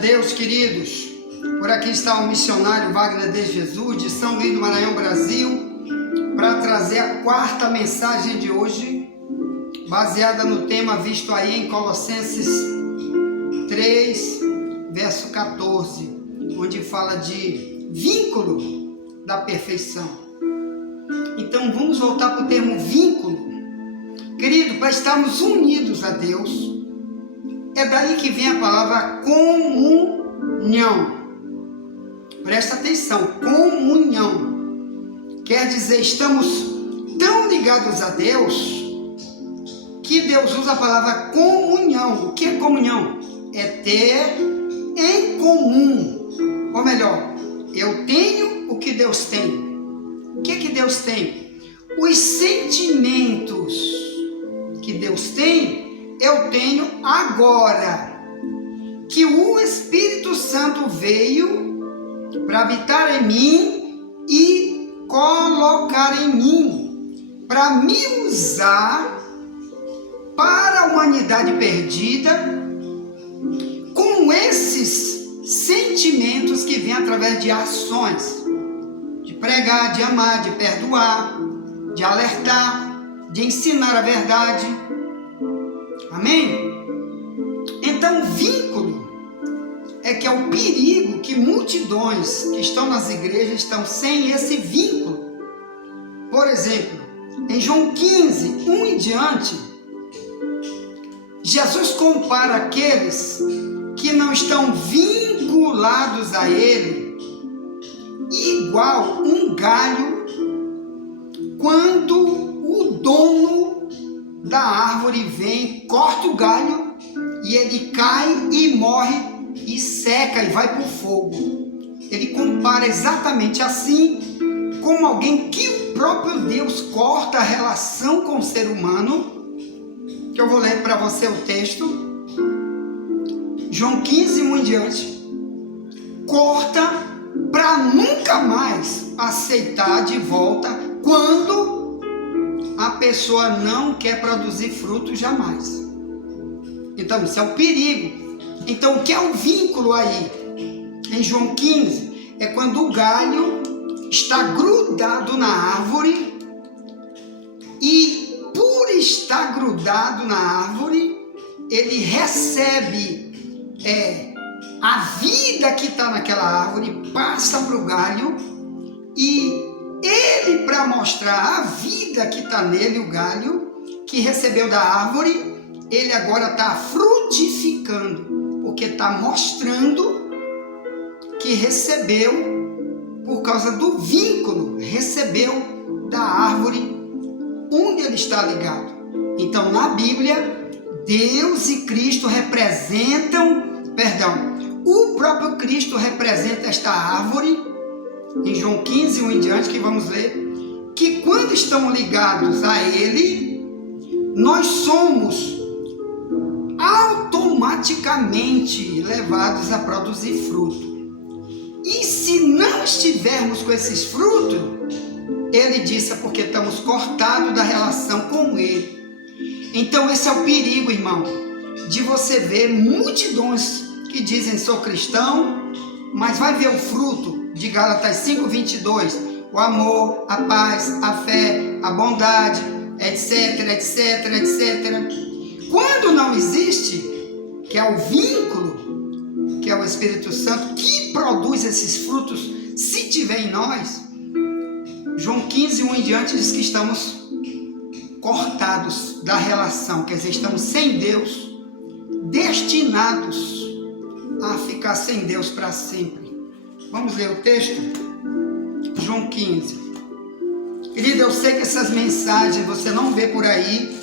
Deus, queridos. Por aqui está o missionário Wagner de Jesus, de São Luís do Maranhão, Brasil, para trazer a quarta mensagem de hoje, baseada no tema visto aí em Colossenses 3, verso 14, onde fala de vínculo da perfeição. Então vamos voltar para o termo vínculo. Querido, para estarmos unidos a Deus, é daí que vem a palavra comunhão. Presta atenção, comunhão. Quer dizer, estamos tão ligados a Deus, que Deus usa a palavra comunhão. O que é comunhão? É ter em comum. Ou melhor, eu tenho o que Deus tem. O que é que Deus tem? Os sentimentos que Deus tem, eu tenho agora. Que o Espírito Santo veio para habitar em mim e colocar em mim, para me usar para a humanidade perdida, com esses sentimentos que vêm através de ações, de pregar, de amar, de perdoar, de alertar, de ensinar a verdade. Amém? Então, vínculo é que é o perigo que multidões que estão nas igrejas estão sem esse vínculo. Por exemplo, em João 15, 1 em diante, Jesus compara aqueles que não estão vinculados a Ele, igual um galho, quando o dono da árvore vem, corta o galho e ele cai e morre e seca e vai para o fogo. Ele compara exatamente assim como alguém que o próprio Deus corta a relação com o ser humano, que eu vou ler para você o texto, João 15, 1 em diante, corta para nunca mais aceitar de volta quando a pessoa não quer produzir fruto jamais. Então, isso é o perigo. Então, o que é o vínculo aí? Em João 15, é quando o galho está grudado na árvore e, por estar grudado na árvore, ele recebe a vida que está naquela árvore, passa para o galho e ele, para mostrar a vida que está nele, o galho, que recebeu da árvore, ele agora está frutificando, porque está mostrando que recebeu, por causa do vínculo, recebeu da árvore onde ele está ligado. Então, na Bíblia, Deus e Cristo o próprio Cristo representa esta árvore, em João 15, 1 em diante, que vamos ler, que quando estão ligados a Ele, nós somos automaticamente levados a produzir fruto. E se não estivermos com esses frutos, Ele disse, é porque estamos cortados da relação com Ele. Então esse é o perigo, irmão, de você ver multidões que dizem sou cristão, mas vai ver o fruto de Gálatas 5:22, o amor, a paz, a fé, a bondade, etc, etc, etc. Quando não existe, que é o vínculo, que é o Espírito Santo, que produz esses frutos, se tiver em nós, João 15, 1 em diante diz que estamos cortados da relação, quer dizer, estamos sem Deus, destinados a ficar sem Deus para sempre. Vamos ler o texto? João 15. Querido, eu sei que essas mensagens você não vê por aí.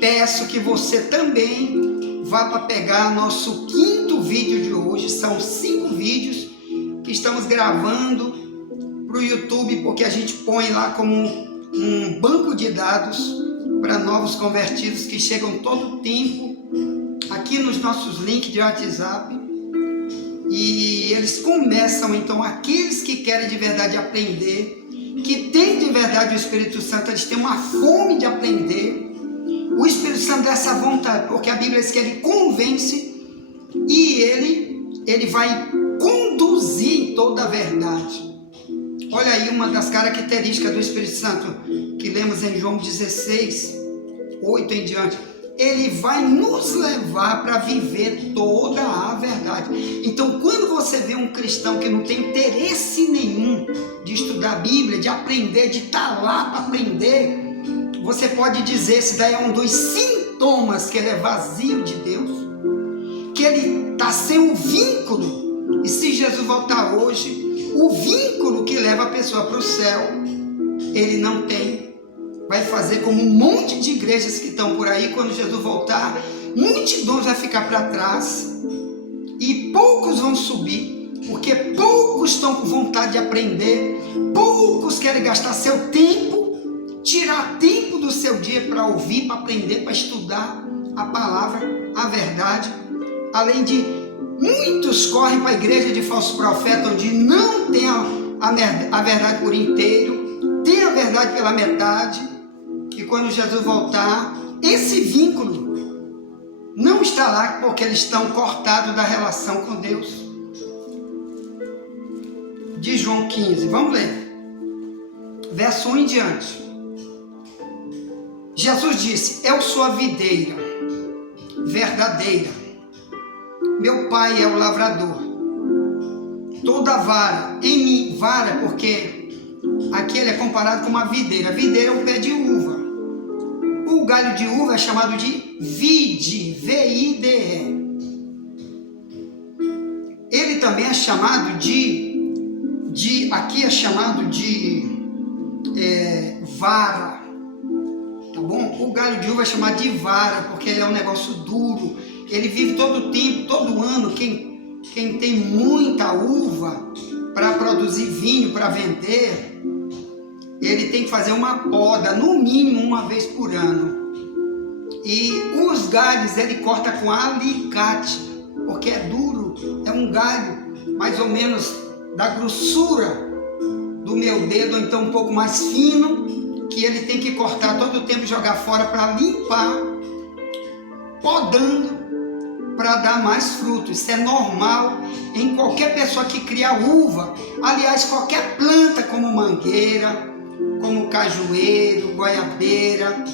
Peço que você também vá para pegar nosso quinto vídeo de hoje. São 5 vídeos que estamos gravando para o YouTube, porque a gente põe lá como um banco de dados para novos convertidos que chegam todo o tempo aqui nos nossos links de WhatsApp. E eles começam, então, aqueles que querem de verdade aprender, que têm de verdade o Espírito Santo, eles têm uma fome de aprender. O Espírito Santo dá essa vontade, porque a Bíblia diz que ele convence e ele Ele vai conduzir em toda a verdade. Olha aí uma das características do Espírito Santo que lemos em João 16, 8 em diante. Ele vai nos levar para viver toda a verdade. Então, quando você vê um cristão que não tem interesse nenhum de estudar a Bíblia, de aprender, de estar lá para aprender, você pode dizer, esse daí é um dos sintomas que ele é vazio de Deus, que ele está sem um vínculo. E se Jesus voltar hoje, o vínculo que leva a pessoa para o céu, ele não tem. Vai fazer como um monte de igrejas que estão por aí, quando Jesus voltar, multidões vai ficar para trás e poucos vão subir, porque poucos estão com vontade de aprender, poucos querem gastar seu tempo, tirar tempo do seu dia para ouvir, para aprender, para estudar a palavra, a verdade. Além de muitos correm para a igreja de falsos profetas, onde não tem a verdade por inteiro, tem a verdade pela metade. E quando Jesus voltar, esse vínculo não está lá, porque eles estão cortados da relação com Deus. De João 15, vamos ler, verso 1 em diante. Jesus disse: eu sou a videira verdadeira, meu pai é o lavrador. Toda vara em mim, vara porque aqui ele é comparado com uma videira. A videira é um pé de uva. O galho de uva é chamado de vide, V-I-D-E. Ele também é chamado aqui é chamado de vara, tá bom? O galho de uva é chamado de vara, porque ele é um negócio duro. Ele vive todo o tempo, todo ano. Quem tem muita uva para produzir vinho, para vender, ele tem que fazer uma poda, no mínimo uma vez por ano. E os galhos ele corta com alicate, porque é duro, é um galho mais ou menos da grossura do meu dedo, ou então um pouco mais fino, que ele tem que cortar todo o tempo e jogar fora para limpar, podando, para dar mais fruto. Isso é normal em qualquer pessoa que cria uva. Aliás, qualquer planta como mangueira, como cajueiro, goiabeira,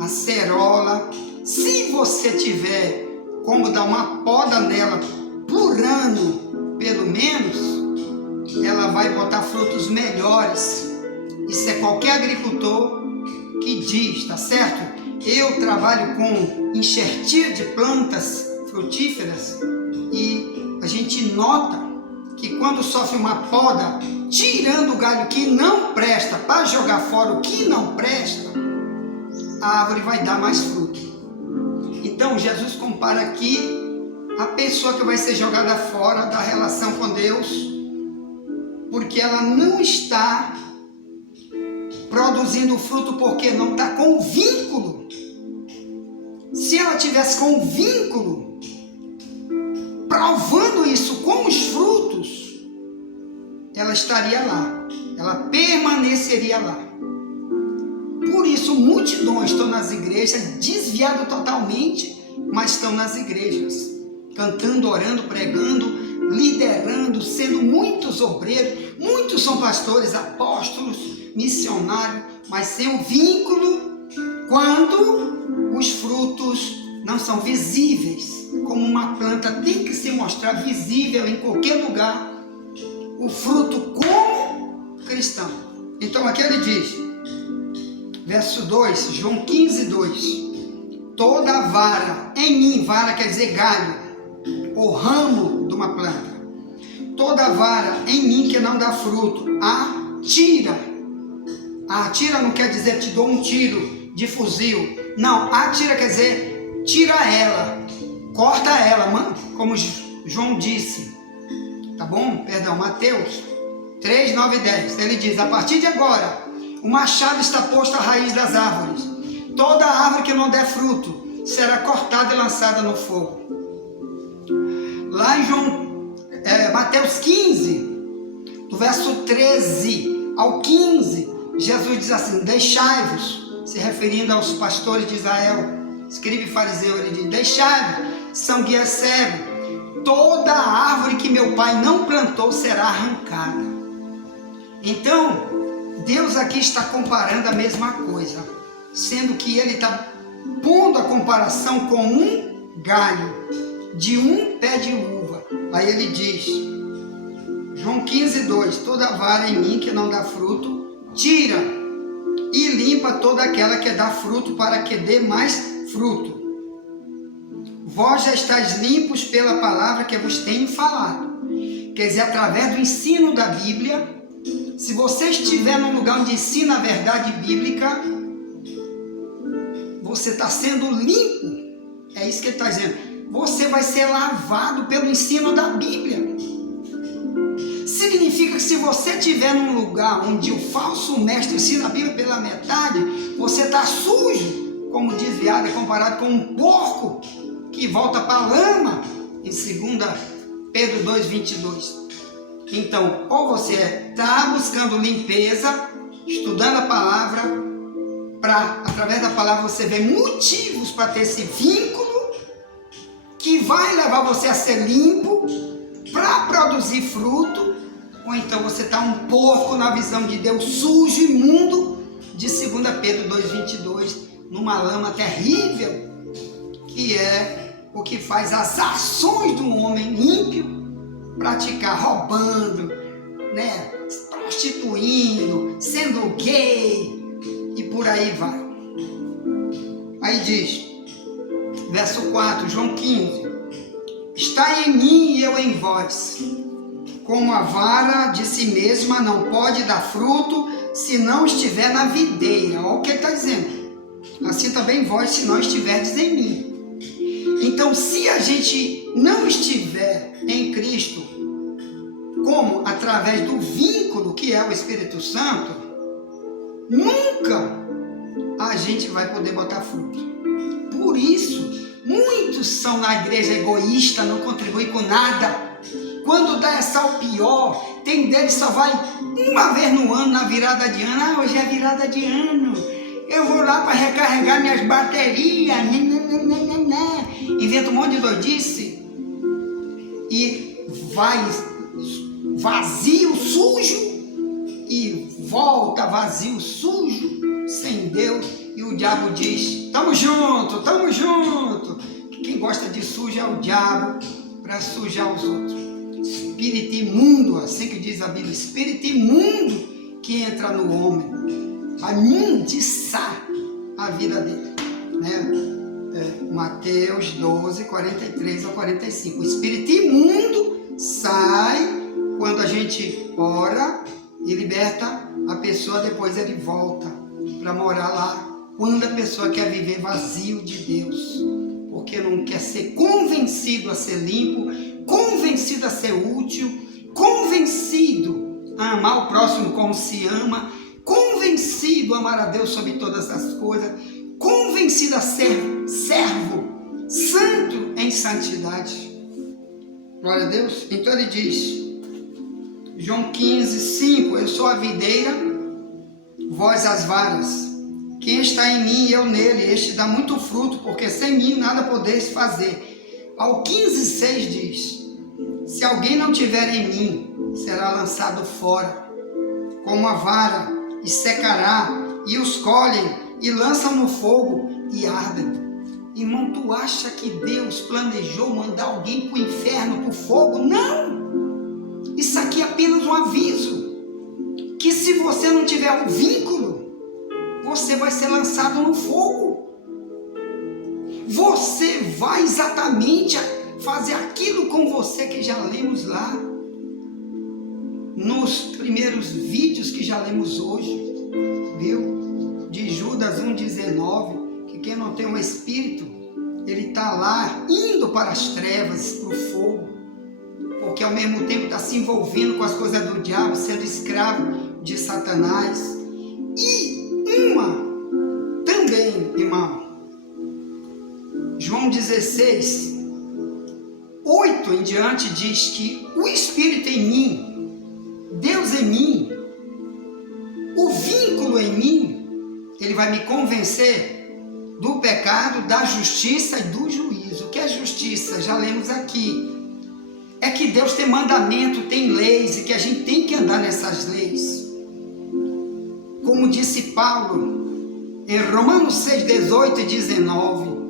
acerola. Se você tiver como dar uma poda nela por ano, pelo menos, ela vai botar frutos melhores. Isso é qualquer agricultor que diz, tá certo? Eu trabalho com enxertia de plantas frutíferas e a gente nota que quando sofre uma poda, tirando o galho que não presta para jogar fora o que não presta, a árvore vai dar mais fruto. Então Jesus compara aqui a pessoa que vai ser jogada fora da relação com Deus, porque ela não está produzindo fruto, porque não está com vínculo. Se ela tivesse com vínculo, provando isso com os frutos, ela estaria lá, ela permaneceria lá. Por isso multidões estão nas igrejas, desviadas totalmente, mas estão nas igrejas, cantando, orando, pregando, liderando, sendo muitos obreiros, muitos são pastores, apóstolos, missionários, mas sem o vínculo, quando os frutos não são visíveis. Como uma planta tem que se mostrar visível em qualquer lugar, o fruto como cristão. Então aqui ele diz, verso 2, João 15, 2: toda vara em mim, vara quer dizer galho, o ramo de uma planta, toda vara em mim que não dá fruto, atira. Atira não quer dizer te dou um tiro de fuzil, não, atira quer dizer tira ela, corta ela, mano, como João disse, tá bom? Perdão, Mateus 3, 9 e 10, ele diz, a partir de agora, o machado está posto à raiz das árvores, toda árvore que não der fruto será cortada e lançada no fogo. Lá em Mateus 15, do verso 13 ao 15, Jesus diz assim, deixai-vos, se referindo aos pastores de Israel, escriba e fariseu, ele diz, deixai-vos, são guias cegos, toda árvore que meu pai não plantou será arrancada. Então, Deus aqui está comparando a mesma coisa, sendo que ele está pondo a comparação com um galho de um pé de uva. Aí ele diz, João 15:2, toda vara em mim que não dá fruto, tira e limpa toda aquela que dá fruto, para que dê mais fruto. Vós já estáis limpos pela palavra que vos tenho falado. Quer dizer, através do ensino da Bíblia, se você estiver num lugar onde ensina a verdade bíblica, você está sendo limpo. É isso que ele está dizendo. Você vai ser lavado pelo ensino da Bíblia. Significa que se você estiver num lugar onde o falso mestre ensina a Bíblia pela metade, você está sujo, como desviado, é comparado com um porco que volta para a lama, em 2 Pedro 2:22. Então, ou você está buscando limpeza, estudando a palavra, para, através da palavra, você vê motivos para ter esse vínculo, que vai levar você a ser limpo, para produzir fruto, ou então você está um porco na visão de Deus, sujo, imundo, de 2 Pedro 2:22, numa lama terrível, que é o que faz as ações do homem ímpio praticar, roubando, né, prostituindo, sendo gay, e por aí vai. Aí diz, verso 4, João 15, está em mim e eu em vós, como a vara de si mesma não pode dar fruto se não estiver na videira. Olha o que ele está dizendo. Assim também vós, se não estiverdes em mim. Então, se a gente não estiver em Cristo, como através do vínculo que é o Espírito Santo, nunca a gente vai poder botar fruto. Por isso, muitos são na igreja egoísta, não contribuem com nada. Quando dá essa o pior, tem deles só vai uma vez no ano, na virada de ano. Ah, hoje é virada de ano, eu vou lá para recarregar minhas baterias, inventa um monte de doidice e vai vazio, sujo, e volta vazio, sujo, sem Deus, e o diabo diz, tamo junto, tamo junto. Quem gosta de sujo é o diabo, para sujar os outros. Espírito imundo, assim que diz a Bíblia, espírito imundo que entra no homem, vai mundiçar a vida dele, né? Mateus 12, 43 ao 45. O espírito imundo sai quando a gente ora e liberta a pessoa, depois ele volta para morar lá, quando a pessoa quer viver vazio de Deus, porque não quer ser convencido a ser limpo, convencido a ser útil, convencido a amar o próximo como se ama, convencido a amar a Deus sobre todas as coisas, convencido a ser servo, santo em santidade. Glória a Deus. Então ele diz, João 15:5, eu sou a videira, vós as varas. Quem está em mim e eu nele, este dá muito fruto, porque sem mim nada podeis fazer. Ao 15:6 diz, se alguém não tiver em mim, será lançado fora, como a vara, e secará, e os colhem, e lançam no fogo, e ardem. Irmão, tu acha que Deus planejou mandar alguém para o inferno, para o fogo? Não! Isso aqui é apenas um aviso, que se você não tiver um vínculo, você vai ser lançado no fogo. Você vai exatamente fazer aquilo com você que já lemos lá, nos primeiros vídeos que já lemos hoje, viu? De Judas 1,19, que quem não tem um espírito, ele está lá indo para as trevas, para o fogo, porque ao mesmo tempo está se envolvendo com as coisas do diabo, sendo escravo de Satanás. E uma também, irmão, João 16, 8 em diante diz que o Espírito em mim, Deus em mim, o vínculo em mim, ele vai me convencer do pecado, da justiça e do juízo. O que é justiça? Já lemos aqui. é que Deus tem mandamento, tem leis, e que a gente tem que andar nessas leis. Como disse Paulo em Romanos 6, 18 e 19,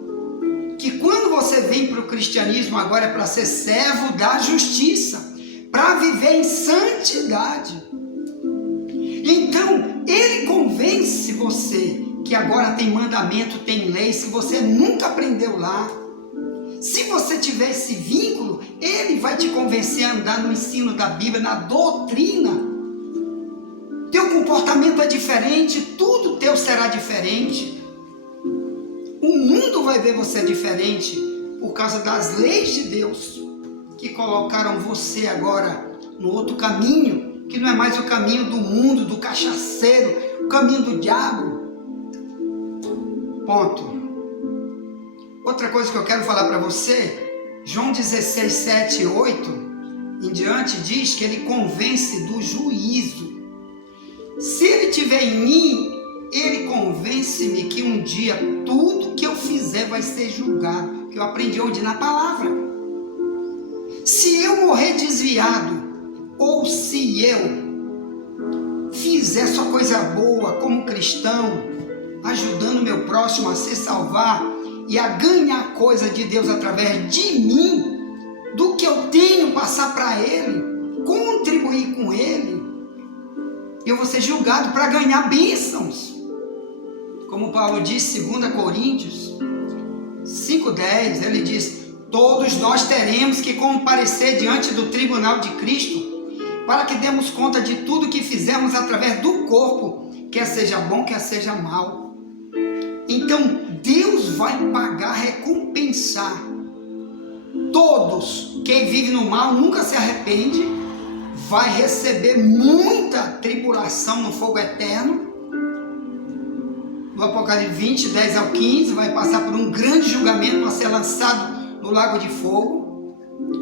que quando você vem para o cristianismo agora é para ser servo da justiça, para viver em santidade. Então, ele convence você que agora tem mandamento, tem leis, que você nunca aprendeu lá. Se você tiver esse vínculo, ele vai te convencer a andar no ensino da Bíblia, na doutrina. Teu comportamento é diferente, tudo teu será diferente. O mundo vai ver você diferente por causa das leis de Deus, que colocaram você agora no outro caminho, que não é mais o caminho do mundo, do cachaceiro, o caminho do diabo. Ponto. Outra coisa que eu quero falar para você, João 16, 7 e 8 em diante diz que ele convence do juízo. Se ele estiver em mim, ele convence-me que um dia tudo que eu fizer vai ser julgado, que eu aprendi onde? Na palavra. Se eu morrer desviado, ou se eu fizer só coisa boa como cristão, ajudando meu próximo a se salvar e a ganhar coisa de Deus através de mim, do que eu tenho passar para Ele, contribuir com Ele, eu vou ser julgado para ganhar bênçãos. Como Paulo diz em 2 Coríntios 5,10, ele diz: todos nós teremos que comparecer diante do tribunal de Cristo, para que demos conta de tudo que fizemos através do corpo, quer seja bom, quer seja mal. Então, Deus vai pagar, recompensar todos. Quem vive no mal nunca se arrepende, vai receber muita tribulação no fogo eterno. No Apocalipse 20, 10 ao 15, vai passar por um grande julgamento para ser lançado no lago de fogo.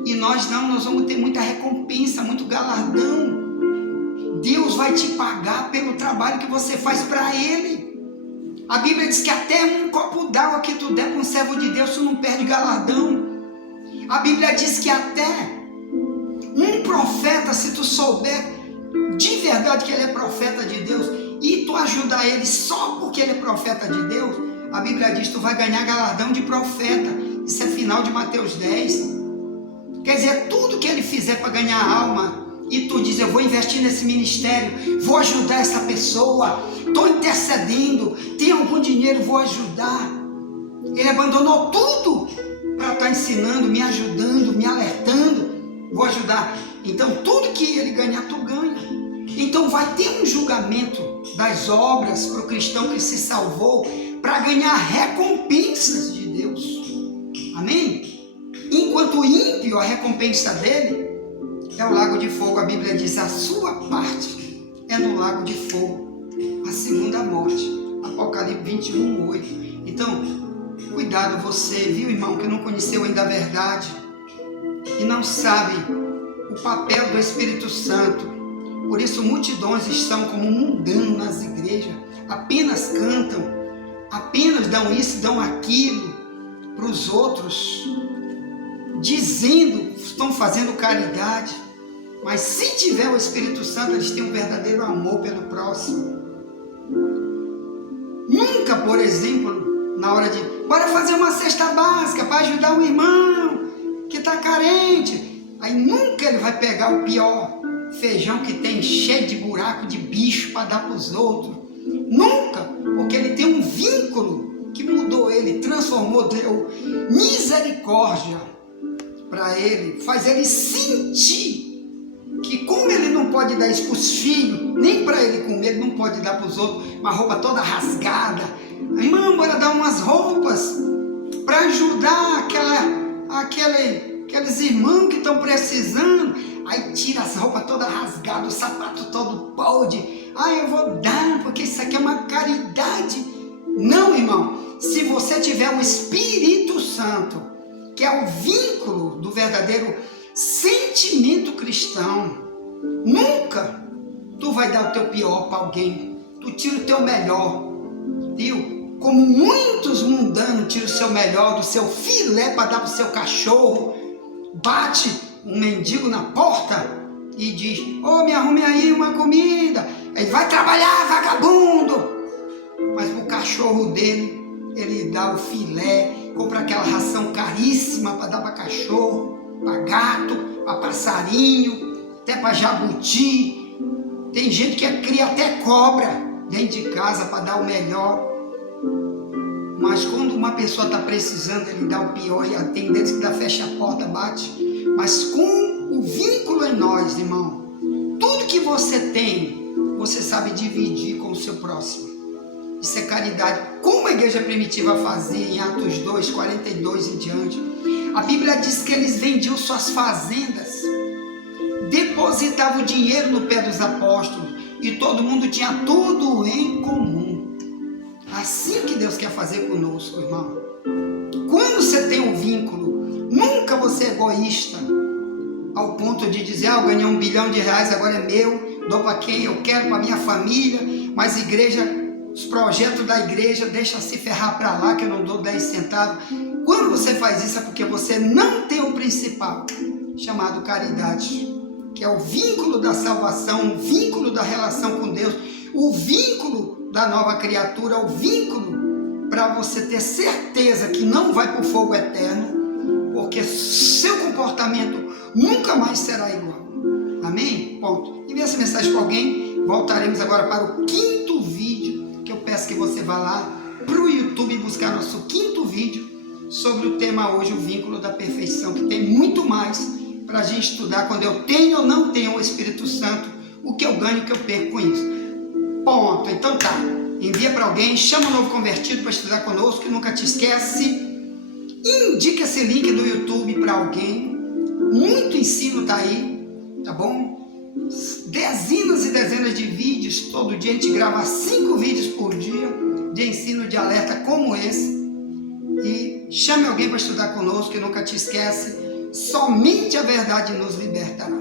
E nós vamos ter muita recompensa, muito galardão. Deus vai te pagar pelo trabalho que você faz para Ele. A Bíblia diz que até um copo d'água que tu der para um servo de Deus, tu não perde galardão. A Bíblia diz que até um profeta, se tu souber de verdade que ele é profeta de Deus, e tu ajudar ele só porque ele é profeta de Deus, a Bíblia diz que tu vai ganhar galardão de profeta. Isso é final de Mateus 10. Quer dizer, tudo que ele fizer para ganhar alma, e tu diz: eu vou investir nesse ministério, vou ajudar essa pessoa, estou intercedendo, tem algum dinheiro, vou ajudar. Ele abandonou tudo para estar ensinando, me ajudando, me alertando, vou ajudar. Então tudo que ele ganhar, tu ganha. Então vai ter um julgamento das obras para o cristão que se salvou, para ganhar recompensas de Deus. Amém? Enquanto o ímpio, a recompensa dele é o lago de fogo. A Bíblia diz: a sua parte é no lago de fogo, a segunda morte. Apocalipse 21, 8. Então, cuidado você, viu, irmão, que não conheceu ainda a verdade e não sabe o papel do Espírito Santo. Por isso multidões estão como mundanos nas igrejas, apenas cantam, apenas dão isso, dão aquilo para os outros, dizendo, estão fazendo caridade, mas se tiver o Espírito Santo, eles têm um verdadeiro amor pelo próximo. Nunca, por exemplo, na hora de, bora fazer uma cesta básica para ajudar um irmão que está carente, aí nunca ele vai pegar o pior feijão que tem, cheio de buraco, de bicho, para dar para os outros. Nunca, porque ele tem um vínculo que mudou ele, transformou, deu misericórdia para ele, faz ele sentir que, como ele não pode dar isso para os filhos, nem para ele comer, ele não pode dar para os outros, uma roupa toda rasgada. Irmão, bora dar umas roupas para ajudar aqueles irmãos que estão precisando. Aí tira as roupas todas rasgadas, o sapato todo podre. Ah, eu vou dar, porque isso aqui é uma caridade. Não, irmão. Se você tiver o Espírito Santo, que é o vínculo do verdadeiro sentimento cristão, nunca tu vai dar o teu pior para alguém. Tu tira o teu melhor, viu? Como muitos mundanos tiram o seu melhor do seu filé para dar para o seu cachorro, bate um mendigo na porta e diz: ô, me arrume aí uma comida. Ele vai trabalhar, vagabundo. Mas pro cachorro dele, ele dá o filé, compra aquela ração caríssima para dar para cachorro, para gato, para passarinho, até para jabuti. Tem gente que cria até cobra dentro de casa para dar o melhor. Mas quando uma pessoa está precisando, ele dá o pior. E tem deles que dá, fecha a porta, bate. Mas com o vínculo em nós, irmão, tudo que você tem, você sabe dividir com o seu próximo. Isso é caridade. Como a igreja primitiva fazia em Atos 2, 42 em diante. A Bíblia diz que eles vendiam suas fazendas, depositavam o dinheiro no pé dos apóstolos e todo mundo tinha tudo em comum. Assim que Deus quer fazer conosco, irmão. Quando você tem um vínculo, nunca você é egoísta ao ponto de dizer: eu ganhei R$1 bilhão, agora é meu, dou para quem eu quero, para minha família, mas igreja, os projetos da igreja, deixa se ferrar para lá que eu não dou 10 centavos. Quando você faz isso é porque você não tem o principal, chamado caridade, que é o vínculo da salvação, o vínculo da relação com Deus, o vínculo da nova criatura, o vínculo para você ter certeza que não vai para o fogo eterno, porque seu comportamento nunca mais será igual. Amém? Ponto. Envie essa mensagem para alguém. Voltaremos agora para o 5º vídeo, que eu peço que você vá lá para o YouTube buscar nosso 5º vídeo sobre o tema hoje, o vínculo da perfeição, que tem muito mais para a gente estudar. Quando eu tenho ou não tenho o Espírito Santo, o que eu ganho e o que eu perco com isso. Ponto. Então tá, envia para alguém, chama um novo convertido para estudar conosco, que nunca te esquece. Indica esse link do YouTube para alguém. Muito ensino tá aí, tá bom? Dezenas e dezenas de vídeos todo dia. A gente grava 5 vídeos por dia de ensino, de alerta como esse. E chame alguém para estudar conosco, que nunca te esquece. Somente a verdade nos libertará.